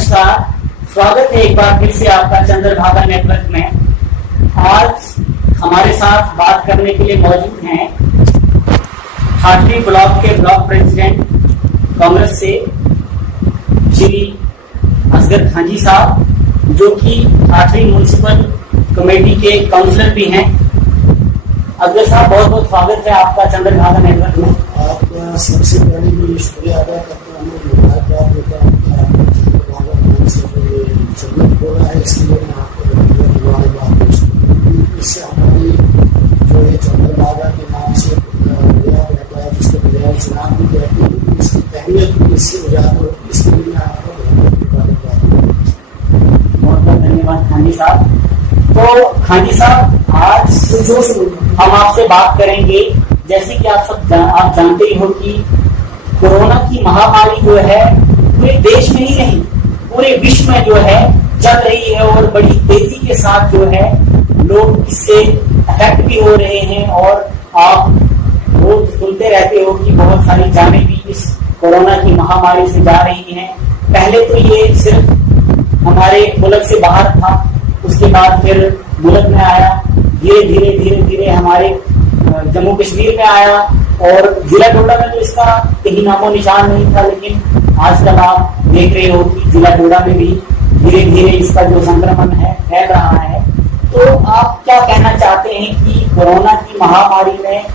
नमस्कार, स्वागत है एक बार फिर से आपका चंद्रभागा नेटवर्क में। आज हमारे साथ बात करने के लिए मौजूद हैं ठाठरी ब्लॉक के ब्लॉक प्रेसिडेंट कांग्रेस से श्री असगर खान जी साहब, जो कि ठाठरी म्युनिसिपल कमेटी के काउंसलर भी हैं। असगर साहब, बहुत बहुत स्वागत है आपका चंद्रभागा नेटवर्क में। आपका सबसे पहले मैं शुक्रिया अदा करता हूँ, मुबारकबाद देता हूँ कि आपने चंद्रभागा नाम से ये चैनल खोला है, इसके लिए मैं आपको मुबारकबाद पेश करता हूँ। इससे हमारी जो ये चंद्रभागा के नाम से दिया जाता है, जिसको विजय चुनाव भी कहते हैं, इसकी अहमियत भी इससे उजागर होती, इसके लिए मैं आपको बहुत मुबारकबाद देता हूँ। बहुत बहुत धन्यवाद खान जी साहब। तो खान जी साहब, आज हम आपसे बात करेंगे, जैसे कि आप जानते ही हो कि कोरोना की महामारी जो है पूरे देश में ही नहीं पूरे विश्व में जो है चल रही है और बड़ी तेजी के साथ जो है लोग इससे अफेक्ट भी हो रहे हैं। और आप रोज सुनते रहते हो कि बहुत सारी जानें भी इस कोरोना की महामारी से जा रही हैं। पहले तो ये सिर्फ हमारे मुल्क से बाहर था, उसके बाद फिर मुल्क में आया, धीरे धीरे हमारे जम्मू कश्मीर में आया और जिला डोडा में तो इसका कहीं नामो निशान नहीं था। लेकिन आजकल आप देख रहे हो कि जिला डोडा में भी धीरे धीरे इसका जो संक्रमण है फैल रहा है। तो आप क्या कहना चाहते हैं कि कोरोना की महामारी में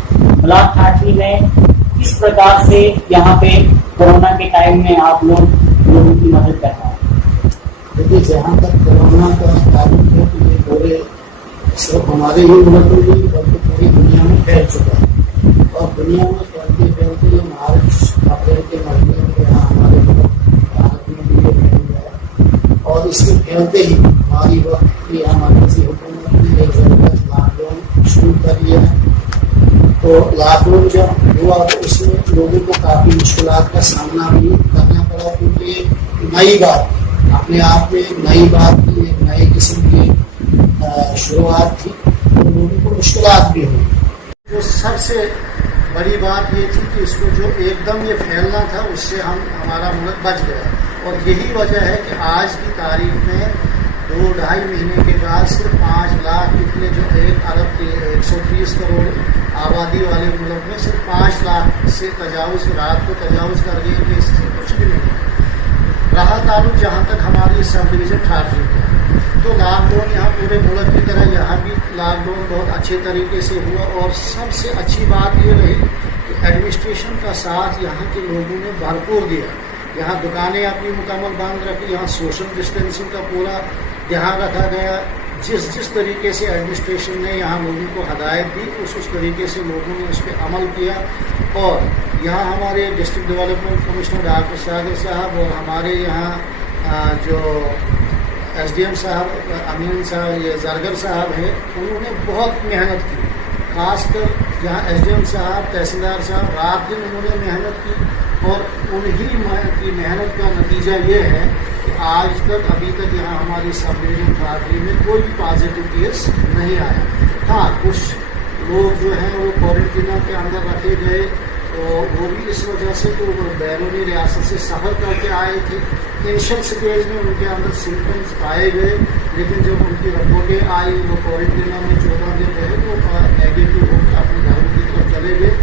ब्लॉक ठाठरी में किस प्रकार से यहाँ पे कोरोना के टाइम में आप लोगों की मदद कर रहे हैं? देखिए, जहाँ तक कोरोना का ताल्लुक है तो ये पूरे सिर्फ हमारे ही मुल्क में नहीं बल्कि पूरी दुनिया में फैल चुका है। और दुनिया में फैलते फैलते ये मार्च अप्रैल के महीने में यहाँ हमारे मुल्क भारत में भी ये फैल गया। और इसके फैलते ही हमारी वक्त की मरकजी हुकूमत ने एक ज़बरदस्त लॉकडाउन शुरू कर लिया है। तो लॉकडाउन जब हुआ तो उसमें लोगों को काफ़ी मुश्किलात का सामना भी करना पड़ा, क्योंकि ये नई बात अपने आप में एक नई बात थी, एक नई किस्म की शुरुआत थी, तो लोगों को मुश्किलात भी हुई। जो सबसे बड़ी बात ये थी कि इसको जो एकदम ये फैलना था उससे हमारा मुल्क बच गया। और यही वजह है कि आज की तारीख में 2-2.5 महीने के बाद सिर्फ 5 लाख निकले, जो 1 अरब के 130 करोड़ आबादी वाले मुल्क में सिर्फ 5 लाख से तजावुज़ रात को तजावुज़ कर गए कि इससे कुछ भी नहीं रहा। ताल्लुक जहाँ तक हमारी सब डिवीज़न ठाठरी का, तो लॉकडाउन यहाँ पूरे मुल्क की तरह यहाँ भी लॉकडाउन बहुत अच्छे तरीके से हुआ। और सबसे अच्छी बात ये रही कि एडमिनिस्ट्रेशन का साथ यहाँ के लोगों ने भरपूर दिया। यहाँ दुकानें अपनी मुकम्मल बंद रखी, यहाँ सोशल डिस्टेंसिंग का पूरा ध्यान रखा गया। जिस तरीके से एडमिनिस्ट्रेशन ने यहाँ लोगों को हदायत दी, उस तरीके से लोगों ने उस पर अमल किया। और यहाँ हमारे डिस्ट्रिक्ट डेवलपमेंट कमिश्नर डॉक्टर सागर साहब और हमारे यहाँ जो SDM साहब अमीन साहब, ये जरगर साहब हैं, उन्होंने बहुत मेहनत की। खासकर यहाँ SDM साहब, तहसीलदार साहब रात दिन उन्होंने मेहनत की। और उन्हीं की मेहनत का नतीजा ये है कि आज तक अभी तक यहाँ हमारी सब डिवीजन ठाठरी में कोई भी पॉजिटिव केस नहीं आया। हाँ, कुछ लोग जो हैं वो क्वारंटीन के अंदर रखे गए, तो वो भी इस वजह से तो बैरूनी रियासत से सफ़र करके आए थे। इनिशियल स्टेज में उनके अंदर सिम्टम्स पाए गए, लेकिन जब उनकी रिपोर्टें आई, वो क्वारंटीन में 14 दिन रहे तो नेगेटिव होकर अपने घरों की तरफ चले गए।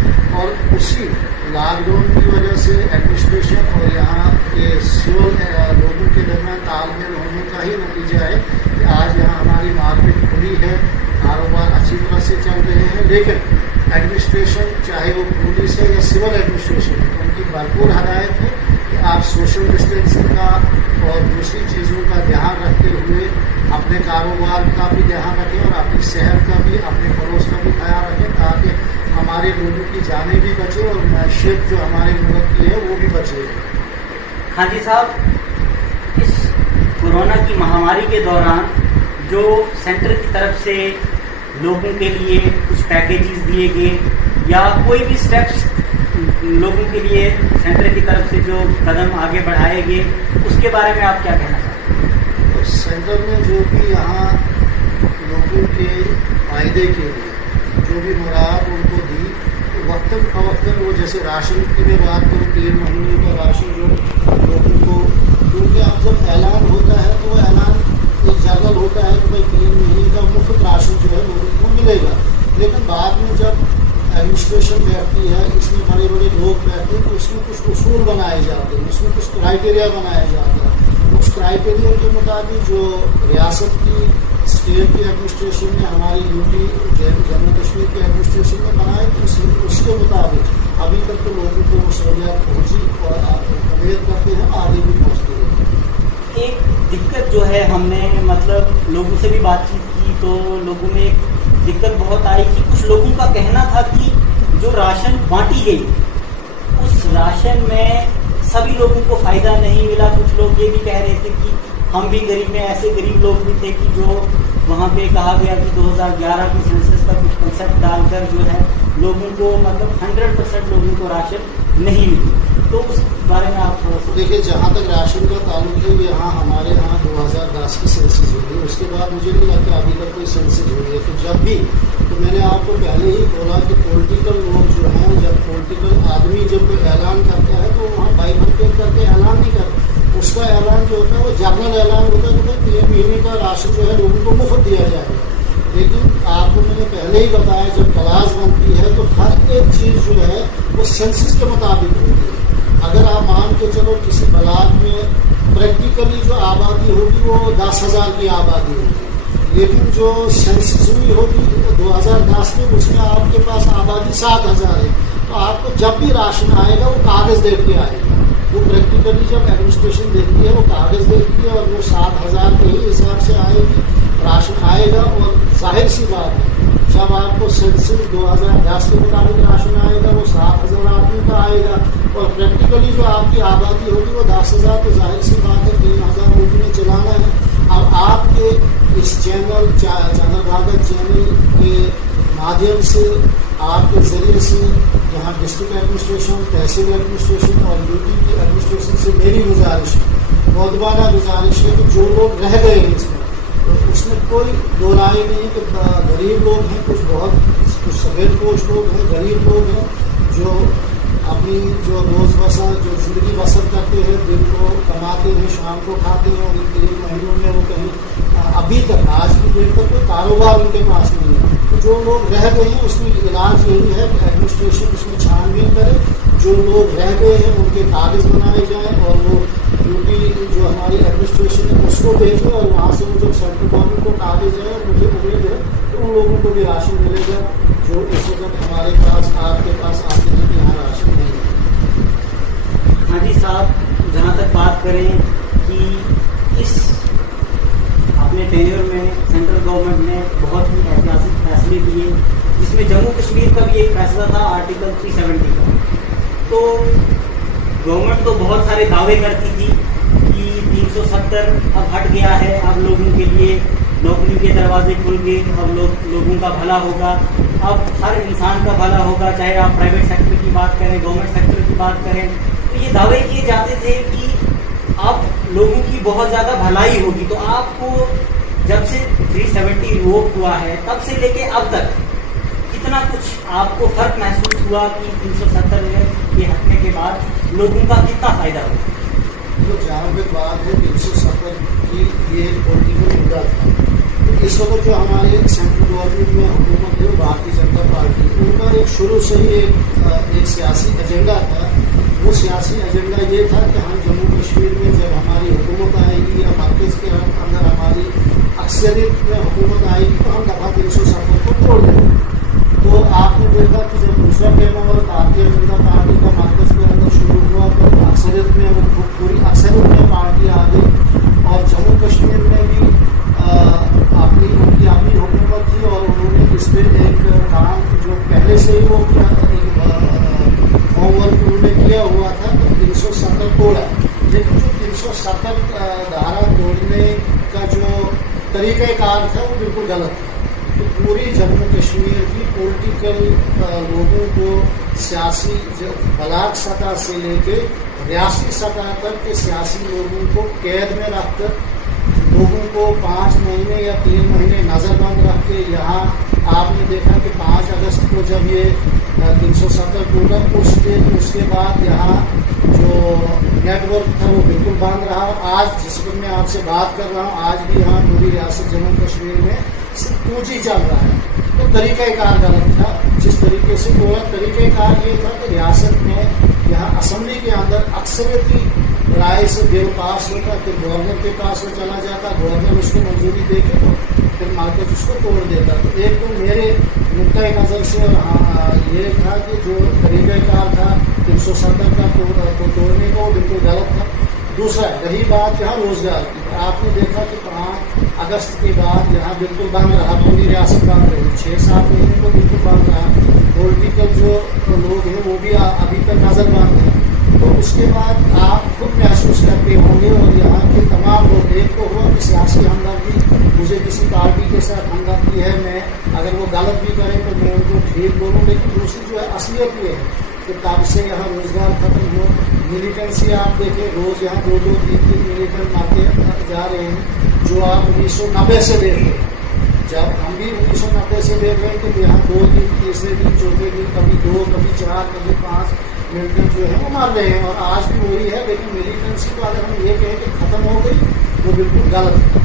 और उसी लॉकडाउन की वजह से एडमिनिस्ट्रेशन और यहाँ के सिविल लोगों के दरमियान तालमेल होने का ही नतीजा है कि आज यहाँ हमारी मार्केट खुली है, कारोबार अच्छी तरह से चल रहे हैं। लेकिन एडमिनिस्ट्रेशन, चाहे वो पुलिस है या सिविल एडमिनिस्ट्रेशन, उनकी भरपूर हदायत है कि आप सोशल डिस्टेंसिंग का और दूसरी चीज़ों का ध्यान रखते हुए अपने कारोबार का भी ध्यान रखें और अपनी सेहत का भी, अपने पड़ोस का भी ख्याल रखें, ताकि हमारे लोगों की जानें भी बचे और मैशियत जो हमारे मुल्क की है वो भी बचे। खान जी साहब, इस कोरोना की महामारी के दौरान जो सेंटर की तरफ से लोगों के लिए कुछ पैकेजेस दिए गए या कोई भी स्टेप्स लोगों के लिए सेंटर की तरफ से जो कदम आगे बढ़ाए गए, उसके बारे में आप क्या कहना चाहते हैं? तो सेंटर में जो भी यहाँ लोगों के फायदे के लिए जो भी मुराद उनको दी, तो वक्तन फवक्तन वो जैसे राशन की मैं बात करूँ, 3 महीने का राशन जो लोगों को, क्योंकि आप जब ऐलान जो है लोगों को मिलेगा। लेकिन बाद में जब एडमिनिस्ट्रेशन बैठती है, इसमें बड़े बड़े लोग बैठते हैं, तो उसमें कुछ उसूल बनाए जाते हैं, उसमें कुछ क्राइटेरिया बनाया जाता है। उस क्राइटेरिया के मुताबिक जो रियासत की स्टेट की एडमिनिस्ट्रेशन ने, हमारी यूपी जम्मू कश्मीर की एडमिनिस्ट्रेशन ने बनाए, तो उसके मुताबिक अभी तक तो लोगों को वो सहूलियात पहुँची और उम्मीद करते हैं आगे भी पहुँचती है। एक दिक्कत जो है, हमने मतलब लोगों से भी बातचीत की तो लोगों में एक दिक्कत बहुत आई कि कुछ लोगों का कहना था कि जो राशन बांटी गई उस राशन में सभी लोगों को फ़ायदा नहीं मिला। कुछ लोग ये भी कह रहे थे कि हम भी गरीब में, ऐसे गरीब लोग भी थे कि जो वहाँ पे कहा गया कि 2011 की सेंसस का कुछ कंसेप्ट डालकर जो है लोगों को मतलब 100% लोगों को राशन नहीं मिली। तो उस बारे में आप थोड़ा सा देखिए, जहाँ तक राशन का ताल्लुक है, यहाँ हमारे यहाँ 2010 की सेंसस हुई है, उसके बाद मुझे नहीं लगता अभी तक कोई सेंसस हुई है। तो जब भी, तो मैंने आपको पहले ही बोला कि पॉलिटिकल लोग जो हैं, जब पॉलिटिकल आदमी जब कोई ऐलान करता है तो वहाँ बाइफरकेट करके ऐलान नहीं करता। उसका ऐलान जो होता है वो जनरल ऐलान होता है कि भाई 3 महीने का राशन जो है लोगों को मुफ्त दिया जाएगा। लेकिन आपको मैंने पहले ही बताया, जब क्लास बनती है तो हर एक चीज़ जो है वो सेंसस के मुताबिक होती है। अगर आप मान के चलो किसी ब्लॉक में प्रैक्टिकली जो आबादी होगी वो 10,000 की आबादी होगी, लेकिन जो सेंसस हुई होगी 2010 में, उसमें आपके पास आबादी 7,000 है। तो आपको जब भी राशन आएगा वो कागज़ देख के आएगा। वो प्रैक्टिकली जब एडमिनिस्ट्रेशन देखती है वो कागज़ देखती है और वो 7,000 के ही हिसाब से आएगी, राशन आएगा। और जाहिर सी बात है, जब आपको सेंसस 2010 के मुताबिक राशन आएगा वो 7,000 आदमी का आएगा, और प्रैक्टिकली जो आपकी आबादी होगी वो 10,000। तो जाहिर सी बात है 3,000 लोगों ने चलाना है। अब आपके इस चैनल चंद्रभागा चैनल के माध्यम से, आपके ज़रिए से यहाँ डिस्ट्रिक्ट एडमिनिस्ट्रेशन, तहसील एडमिनिस्ट्रेशन और यूटी की एडमिनिस्ट्रेशन से मेरी गुजारिश है, बहुत बड़ा गुजारिश है कि जो लोग रह गए हैं इसमें, तो उसमें कोई दो राय नहीं कि गरीब लोग हैं, कुछ सफ़ेद पोश लोग हैं, गरीब लोग हैं जो अपनी जो रोज़ बसर जो ज़िंदगी बसर करते हैं, दिन को कमाते हैं, शाम को खाते हैं, और इन 3 महीनों में वो कहीं अभी तक आज की डेट तक कोई कारोबार उनके पास नहीं है। तो जो लोग रह गए हैं उसमें इलाज यही है कि एडमिनिस्ट्रेशन उसमें छानबीन करे, जो लोग रह गए हैं उनके कागज़ बनाए जाएँ और वो ड्यूटी जो हमारी एडमिनिस्ट्रेशन है उसको भेजें, और वहाँ से वो जब सेंट्रल गवर्नमेंट को कागज़ जाए, मुझे उम्मीद है तो उन लोगों को भी राशन मिलेगा जो इस वक्त हमारे पास, आपके पास आते हैं कि यहाँ राशन नहीं है। हाँ जी साहब, जहाँ तक बात करें कि इस अपने टेन्योर में सेंट्रल गवर्नमेंट ने बहुत ही ऐतिहासिक फैसले लिए, जिसमें जम्मू कश्मीर का भी एक फैसला था आर्टिकल 370 का। तो गवर्नमेंट तो बहुत सारे दावे करती थी कि 370 अब हट गया है, अब लोगों के लिए नौकरी के दरवाजे खुल गए, अब लोगों का भला होगा, अब हर इंसान का भला होगा, चाहे आप प्राइवेट सेक्टर की बात करें, गवर्नमेंट सेक्टर की बात करें। तो ये दावे किए जाते थे कि अब लोगों की बहुत ज़्यादा भलाई होगी। तो आपको जब से 370 रिवोक हुआ है तब से लेके अब तक कितना कुछ आपको फ़र्क महसूस हुआ कि 370 के हटने के बाद लोगों का कितना फ़ायदा हुआ? तो जहाँ पे बात है 370 की, ये पॉलिटिकल मुद्दा था। तो इस वक्त जो हमारे सेंट्रल गवर्नमेंट में हुकूमत है भारतीय जनता पार्टी, उनका एक शुरू से ही एक सियासी एजेंडा था। वो सियासी एजेंडा ये था कि हम जम्मू कश्मीर में जब हमारी हुकूमत आएगी या मरकज़ के अंदर हमारी अक्सरियत में हुकूमत आएगी तो हम दफ़ा 370 को तोड़ देंगे। तो आपने देखा कि जब दूसरा टेमर भारतीय जनता पार्टी का मरकज़ के अंदर शुरू हुआ तो अक्सरियत में वो पूरी अक्सरियत में पार्टी आ गई, और जम्मू कश्मीर में भी उनकी अपनी हुकूमत थी, और उन्होंने इस पर एक काम जो पहले से ही वो होमवर्क उन्होंने किया हुआ था, तो 370 तोड़ा। लेकिन जो 370 धारा तोड़ने का जो तरीक़ाकार था वो बिल्कुल गलत था। तो पूरी जम्मू कश्मीर की पॉलिटिकल लोगों को सियासी ब्लॉक सतह से लेके रियासी सतह तक के सियासी लोगों को कैद में रखकर, लोगों को 5 महीने या 3 महीने नज़रबंद रख के, यहाँ आपने देखा कि 5 अगस्त को जब ये 370 टूटा उसके बाद यहाँ जो नेटवर्क था वो बिल्कुल बंद रहा। आज जिस वक्त मैं आपसे बात कर रहा हूँ, आज भी यहाँ पूरी रियासत जम्मू कश्मीर में सिर्फ 2G चल रहा है। तो तरीक़ाकार गलत था। जिस तरीके से तरीक़ाकार ये था कि रियासत में यहाँ असम्बली के अंदर अक्सरियती राय से बिल पास होता, फिर गवर्नर के पास वो चला जाता, गवर्नर उसको मंजूरी दे के तो फिर मार्केट उसको तोड़ देता। तो एक तो मेरे नुक्ता नज़र से ये था कि जो तरीक़ाकार था 370 का तो तोड़ने का वो बिल्कुल गलत था। दूसरा रही बात यहाँ रोज़गार की, आपने देखा कि 5 अगस्त के बाद यहाँ बिल्कुल बंद रहा, पूरी रियासत बंद रही, 6-7 महीने को बिल्कुल बंद रहा। पॉलिटिकल जो लोग हैं वो भी अभी तक नज़र बंद हैं। तो उसके बाद आप खुद महसूस करते होंगे और यहाँ के तमाम लोग, एक तो हुआ कि सियासी हमदर्दी, मुझे किसी पार्टी के साथ हमदर्दी है, मैं अगर वो गलत भी करें तो मैं उनको ठीक बोलूँ, लेकिन दूसरी जो है असलियत ये है कि तब से यहाँ रोज़गार खत्म हुआ। मिलिटेंसी आप देखें, रोज़ यहाँ 2-2, 3-3 मिलिटेंट मारते जा रहे हैं, जो आप 1990 से देख रहे हैं। जब हम भी 1990 से देख रहे हैं कि यहाँ 2 दिन, तीसरे दिन, चौथे दिन कभी 2, कभी 4, कभी 5 मिलिटेंट जो है वो मार रहे हैं, और आज भी वही है। लेकिन मिलिटेंसी को अगर हम ये कहें कि ख़त्म हो गई वो बिल्कुल गलत है।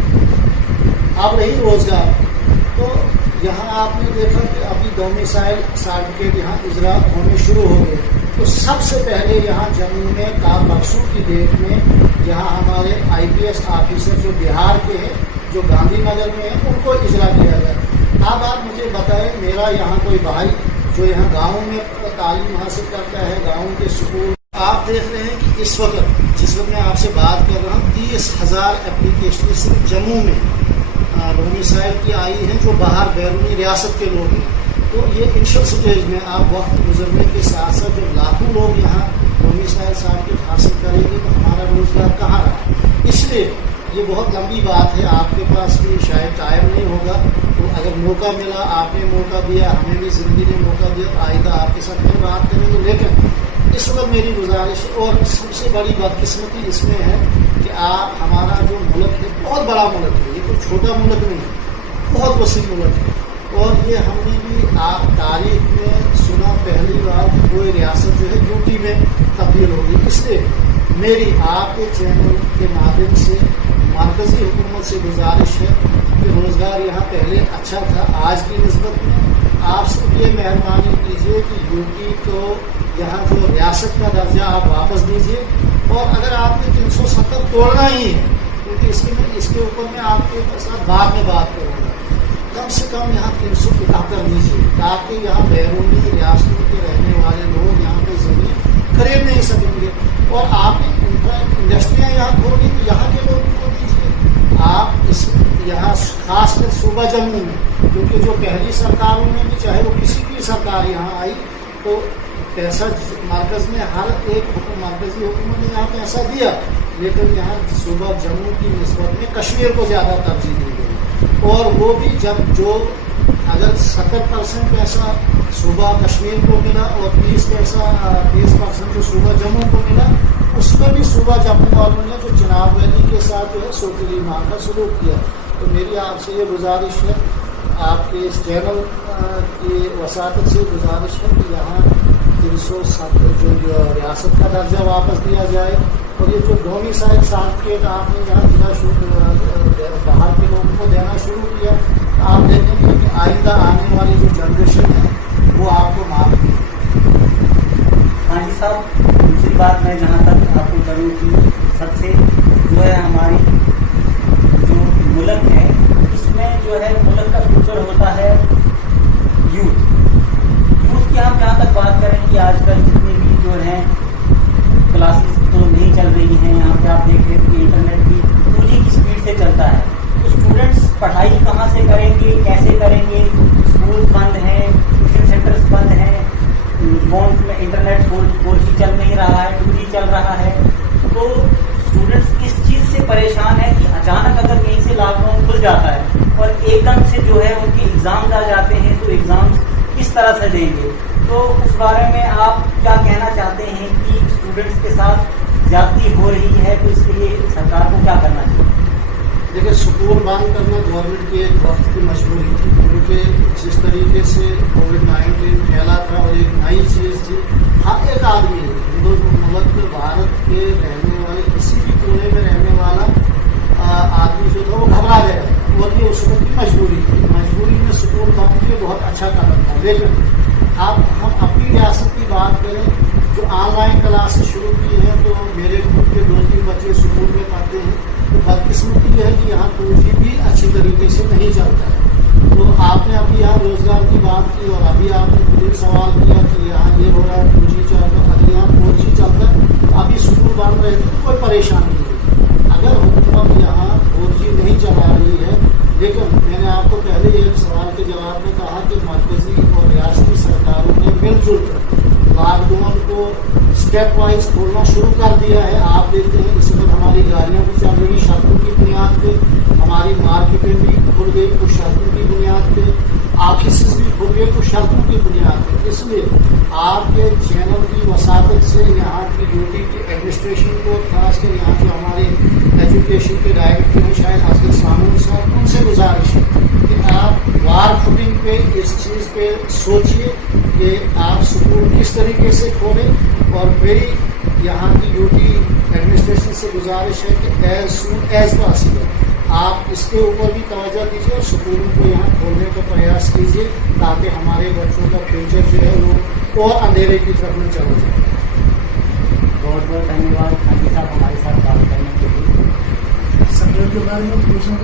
अब रही रोज़गार, तो यहाँ आपने देखा कि अभी डोमिसाइल सर्टिफिकेट यहाँ इजरा होने शुरू हो गए। तो सबसे पहले यहाँ जम्मू में बरसों की डेट में यहाँ हमारे IPS ऑफिसर जो बिहार के हैं, जो गांधीनगर में हैं, उनको इजरा किया जाए। अब आप मुझे बताएं, मेरा यहाँ कोई भाई जो यहाँ गाँव में तालीम हासिल करता है, गाँव के स्कूल, आप देख रहे हैं कि इस वक्त जिस वक्त मैं आपसे बात कर रहा हूँ 30,000 एप्लीकेशन सिर्फ जम्मू में डोमिसाइल की आई हैं, जो बाहर बैरूनी रियासत के लोग हैं। तो ये इनिशियल स्टेज में आप वक्त गुजरने के साथ साथ जब लाखों लोग यहाँ डोमिसाइल सर्टिफिकेट हासिल करेंगे तो हमारा रोज़गार कहाँ रहा। इसलिए ये बहुत लंबी बात है, आपके पास भी शायद टाइम नहीं होगा, तो अगर मौका मिला, आपने मौका दिया, हमें भी ज़िंदगी ने मौका दिया, तो आइंदा आपके साथ फिर बात करेंगे। लेकिन इस वक्त मेरी गुजारिश, और सबसे बड़ी बदकिस्मती इसमें है कि आप, हमारा जो मुल्क है बहुत बड़ा मुल्क है, ये कोई छोटा मुल्क नहीं है, बहुत वसी मुल्क है। और ये हमने भी आप तारीख में सुना, पहली बार कोई रियासत जो है यूटी में तब्दील होगी। इसलिए मेरी आपके चैनल के माध्यम से मरकज़ी हुकूमत से गुजारिश है कि रोज़गार यहाँ पहले अच्छा था, आज की निस्बत में आप सिर्फ ये मेहरबानी कीजिए कि यूपी को यहाँ जो रियासत का दर्जा आप वापस दीजिए। और अगर आपने 370 तोड़ना ही है, क्योंकि इसके ऊपर मैं आपके साथ बाद में बात करूँगा, कम से कम यहाँ 375 दीजिए, ताकि यहाँ बैरूनी रियासतों के रहने वाले लोग यहाँ पे ज़मीन खरीद नहीं सकेंगे। और आपने इंडस्ट्रियाँ यहाँ खोली तो यहाँ के लोगों को दीजिए। आप इस यहाँ खास कर सूबा जम्मू में, क्योंकि जो पहली सरकारों में भी, चाहे वो किसी भी सरकार यहाँ आई, तो पैसा मरकज़ में हर एक मरकज़ी हुकूमत ने यहाँ पैसा दिया, लेकिन यहाँ सूबा जम्मू की निस्बत में कश्मीर को ज़्यादा तरजीह दी गई। और वो भी जब जो अगर 70% पैसा सूबा कश्मीर को मिला और 30% जो सूबा जम्मू को मिला, उसमें भी सूबा जम्मू वालों ने जो चिनाब वैली के साथ जो है सोतली मार का सलूक किया। तो मेरी आपसे ये गुजारिश है, आपके इस चैनल की वसातत से गुजारिश है कि यहाँ 370 जो रियासत का दर्जा वापस दिया जाए। और ये जो डोमिसाइल सर्टिफिकेट आपने यहाँ बाहर के लोगों को देना शुरू किया, आप देखेंगे कि आइंदा आने वाली जो जनरेशन है वो आपको माफ करेगी। हाँ जी साहब, दूसरी बात मैं जहाँ तक आपको करूँ कि सबसे जो है हमारी जो मुल्क है, इसमें जो है मुल्क का फ्यूचर होता है यूथ की। हम जहाँ तक बात करें कि आजकल जितने भी जो हैं क्लासेस तो नहीं चल रही हैं, यहाँ पे आप देख रहे हैं कि इंटरनेट भी 2G की स्पीड से चलता है, तो स्टूडेंट्स पढ़ाई कहाँ से करेंगे, कैसे करेंगे? स्कूल बंद हैं, ट्यूशन सेंटर्स बंद हैं, फोन में इंटरनेट 4G चल नहीं रहा है, 2G चल रहा है। तो स्टूडेंट्स इस चीज़ से परेशान है कि अचानक अगर कहीं से लॉकडाउन खुल जाता है और एकदम से जो है उनके एग्ज़ाम्स आ जाते हैं, तो एग्ज़ाम्स किस तरह से देंगे? तो उस बारे में आप क्या कहना चाहते हैं कि स्टूडेंट्स के साथ ज्यादती हो रही है, तो इसके लिए सरकार को क्या करना चाहिए? देखिए, स्कूल बंद करना गवर्नमेंट की एक वक्त की मजबूरी थी, क्योंकि जिस तरीके से कोविड-19 फैला था और एक नई चीज़ थी, हर एक आदमी मुल्क में, भारत के रहने वाले किसी भी कोने में रहने वाला आदमी जो था वो घबरा गया, और ये उस वक्त की मजबूरी थी। लेकिन अब हम अपनी रियासत की बात करें, जो ऑनलाइन क्लासेस शुरू की हैं, तो मेरे खुद के 2-3 बच्चे स्कूल में पढ़ते हैं, तो बदकिस्मती है कि यहाँ 2G भी अच्छी तरीके से नहीं चलता है। तो आपने अभी यहाँ रोजगार की बात की और अभी आपने खुद ही सवाल किया कि यहाँ ये हो रहा है 2G चल रहा है, अगर यहाँ 4G चलता है, अभी स्कूल बंद रहे थे तो कोई परेशानी नहीं है। अगर हुकूमत यहाँ 4G नहीं चला रही है, लेकिन मैंने आपको पहले एक सवाल के जवाब में कहा कि मरकजी और रियासती सरकारों ने मिलजुल कर लॉकडाउन को स्टेप वाइज खोलना शुरू कर दिया है। आप देखते हैं इस वक्त हमारी गाड़ियाँ भी चल रही शर्तों की बुनियाद पे, हमारी मार्केटें भी खुल गई कुछ शर्तों की बुनियाद पे, ऑफिस भी खुल गए कुछ शर्तों की बुनियाद पे। इसलिए आपके चैनल की वसादत से यहाँ की ड्यूटी की एडमिनिस्ट्रेशन को, खासकर यहाँ जो हमारे एजुकेशन के डायरेक्टर हैं शायद असगर सामून साहब, उनसे गुजारिश है कि आप वार फुटिंग पे इस चीज़ पे सोचिए कि आप स्कूल किस तरीके से खोलें। और मेरी यहाँ की ड्यूटी एडमिनिस्ट्रेशन से गुजारिश है कि एज सून एज पॉसिबल आप इसके ऊपर भी तवज्जो दीजिए और स्कूलों को यहाँ खोलने का प्रयास कीजिए, ताकि हमारे बच्चों का फ्यूचर जो है वो और अंधेरे की तरफ में चला जाए। बहुत बहुत धन्यवाद खानी साहब हमारे साथ बात करने के लिए। सब्जेक्ट के बारे में पूछना